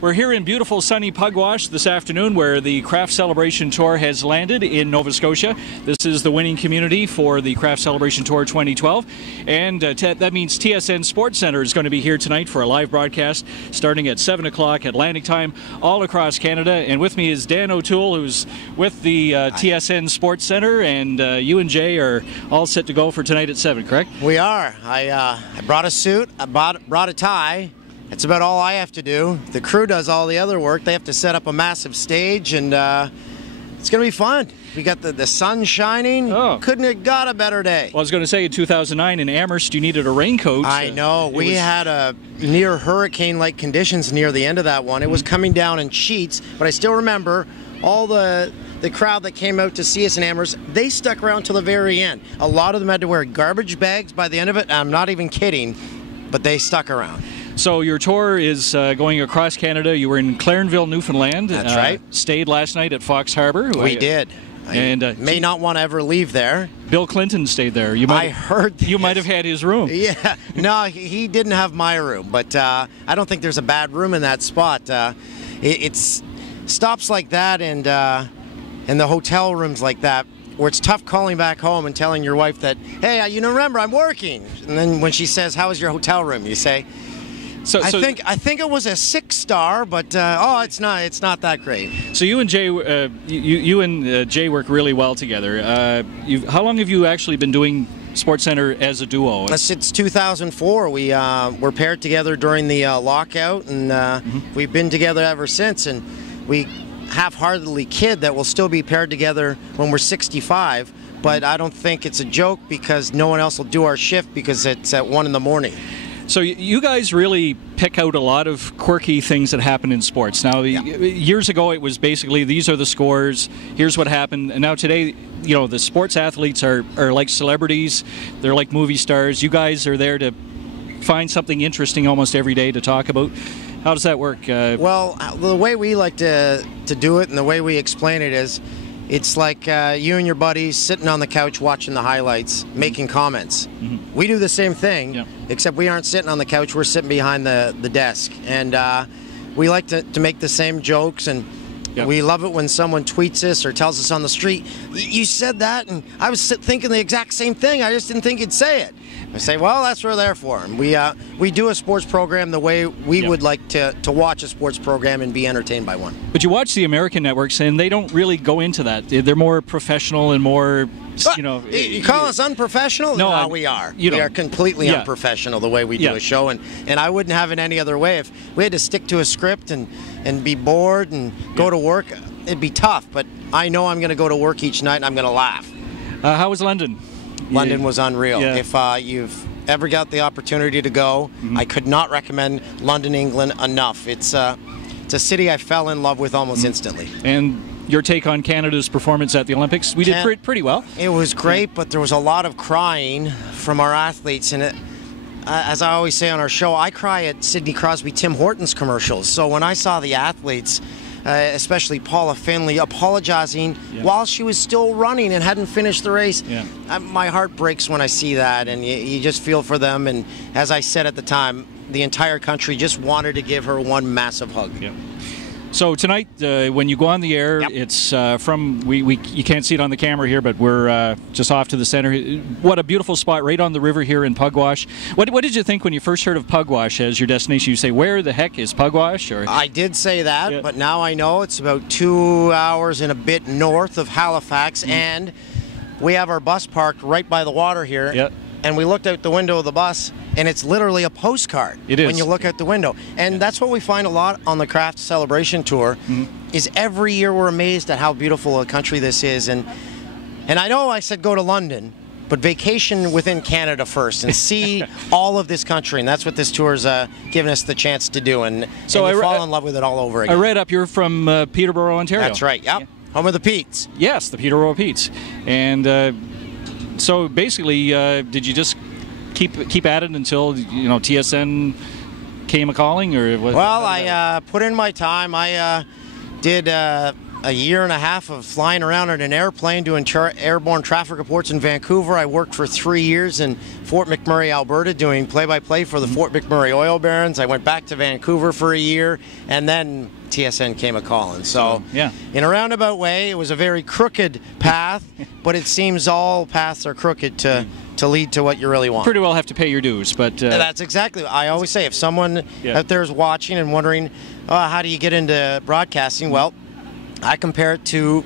We're here in beautiful sunny Pugwash this afternoon where the Kraft Celebration Tour has landed in Nova Scotia. This is the winning community for the Kraft Celebration Tour 2012. And that means TSN SportsCentre is going to be here tonight for a live broadcast starting at 7 o'clock Atlantic time all across Canada. And with me is Dan O'Toole, who's with the TSN SportsCentre. And you and Jay are all set to go for tonight at 7, correct? We are. I brought a suit, I brought a tie. That's about all I have to do. The crew does all the other work. They have to set up a massive stage, and it's going to be fun. We got the sun shining. Oh. Couldn't have got a better day. Well, I was going to say in 2009 in Amherst you needed a raincoat. I know. We had a near hurricane-like conditions near the end of that one. It was coming down in sheets, but I still remember all the crowd that came out to see us in Amherst. They stuck around till the very end. A lot of them had to wear garbage bags by the end of it. I'm not even kidding, but they stuck around. So your tour is going across Canada. You were in Clarenville, Newfoundland. That's right. Stayed last night at Fox Harbour. We did. And may not want to ever leave there. Bill Clinton stayed there. I heard this. You might have had his room. Yeah. No, he didn't have my room, but I don't think there's a bad room in that spot. It's stops like that and the hotel rooms like that, where it's tough calling back home and telling your wife that, hey, you remember, I'm working. And then when she says, how was your hotel room? You say, I think it was a 6-star, but it's not that great. So you and Jay, Jay work really well together. How long have you actually been doing SportsCentre as a duo? Since 2004. We were paired together during the lockout, and we've been together ever since. And we half-heartedly kid that we'll still be paired together when we're 65. But I don't think it's a joke because no one else will do our shift because it's at 1 in the morning. So you guys really pick out a lot of quirky things that happen in sports. Now, years ago, it was basically, these are the scores, here's what happened. And now today, the sports athletes are like celebrities. They're like movie stars. You guys are there to find something interesting almost every day to talk about. How does that work? Well, the way we like to do it and the way we explain it is, it's like you and your buddies sitting on the couch watching the highlights, making comments. Mm-hmm. We do the same thing, except we aren't sitting on the couch, we're sitting behind the desk. And we like to make the same jokes, and we love it when someone tweets us or tells us on the street, you said that, and I was thinking the exact same thing, I just didn't think you'd say it. I say, well, that's what we're there for. And we do a sports program the way we would like to watch a sports program and be entertained by one. But you watch the American networks, and they don't really go into that. They're more professional and more, You call us unprofessional? No, we are. We are completely unprofessional the way we do a show, and I wouldn't have it any other way. If we had to stick to a script and be bored and go to work, it'd be tough. But I know I'm going to go to work each night and I'm going to laugh. How was London? London was unreal. If you've ever got the opportunity to go, I could not recommend London, England enough. It's a city I fell in love with almost instantly. And your take on Canada's performance at the Olympics? We did pretty well. It was great, but there was a lot of crying from our athletes. And as I always say on our show, I cry at Sidney Crosby, Tim Hortons commercials. So when I saw the athletes, especially Paula Finley, apologizing while she was still running and hadn't finished the race. My heart breaks when I see that, and you just feel for them. And as I said at the time, the entire country just wanted to give her one massive hug. So tonight, when you go on the air, it's you can't see it on the camera here, but we're just off to the center. What a beautiful spot right on the river here in Pugwash. What did you think when you first heard of Pugwash as your destination? You say, where the heck is Pugwash? Or I did say that, but now I know it's about 2 hours and a bit north of Halifax, and we have our bus parked right by the water here. And we looked out the window of the bus, and it's literally a postcard when you look out the window. And that's what we find a lot on the Kraft Celebration Tour, is every year we're amazed at how beautiful a country this is. And I know I said go to London, but vacation within Canada first and see all of this country. And that's what this tour is giving us the chance to do. And so I fall in love with it all over again. I read up you're from Peterborough, Ontario. That's right, home of the Petes. Yes, the Peterborough Petes. And so basically, did you just keep at it until TSN came a calling, or what? Well, I put in my time. I did a year and a half of flying around in an airplane doing airborne traffic reports in Vancouver. I worked for 3 years in Fort McMurray, Alberta, doing play-by-play for the Fort McMurray oil barons. I went back to Vancouver for a year, and then TSN came a-calling. So in a roundabout way, it was a very crooked path, but it seems all paths are crooked to lead to what you really want. Pretty well have to pay your dues, but... That's exactly what I always say. If someone out there is watching and wondering, how do you get into broadcasting? Well, I compare it to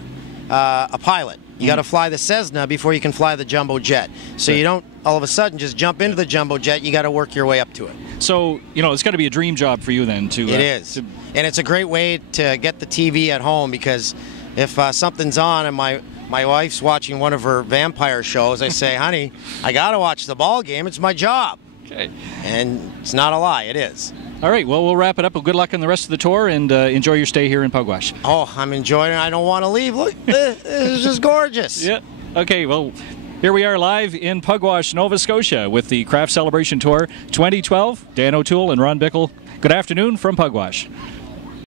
a pilot. You got to fly the Cessna before you can fly the jumbo jet. So you don't all of a sudden just jump into the jumbo jet. You got to work your way up to it. So, it's got to be a dream job for you then. It is. And it's a great way to get the TV at home, because if something's on and my wife's watching one of her vampire shows, I say, honey, I got to watch the ball game. It's my job. Okay. And it's not a lie. It is. All right, well, we'll wrap it up. Well, good luck on the rest of the tour, and enjoy your stay here in Pugwash. Oh, I'm enjoying it. I don't want to leave. Look, this is just gorgeous. Yeah. Okay, well, here we are live in Pugwash, Nova Scotia with the Kraft Celebration Tour 2012. Dan O'Toole and Ron Bickle. Good afternoon from Pugwash.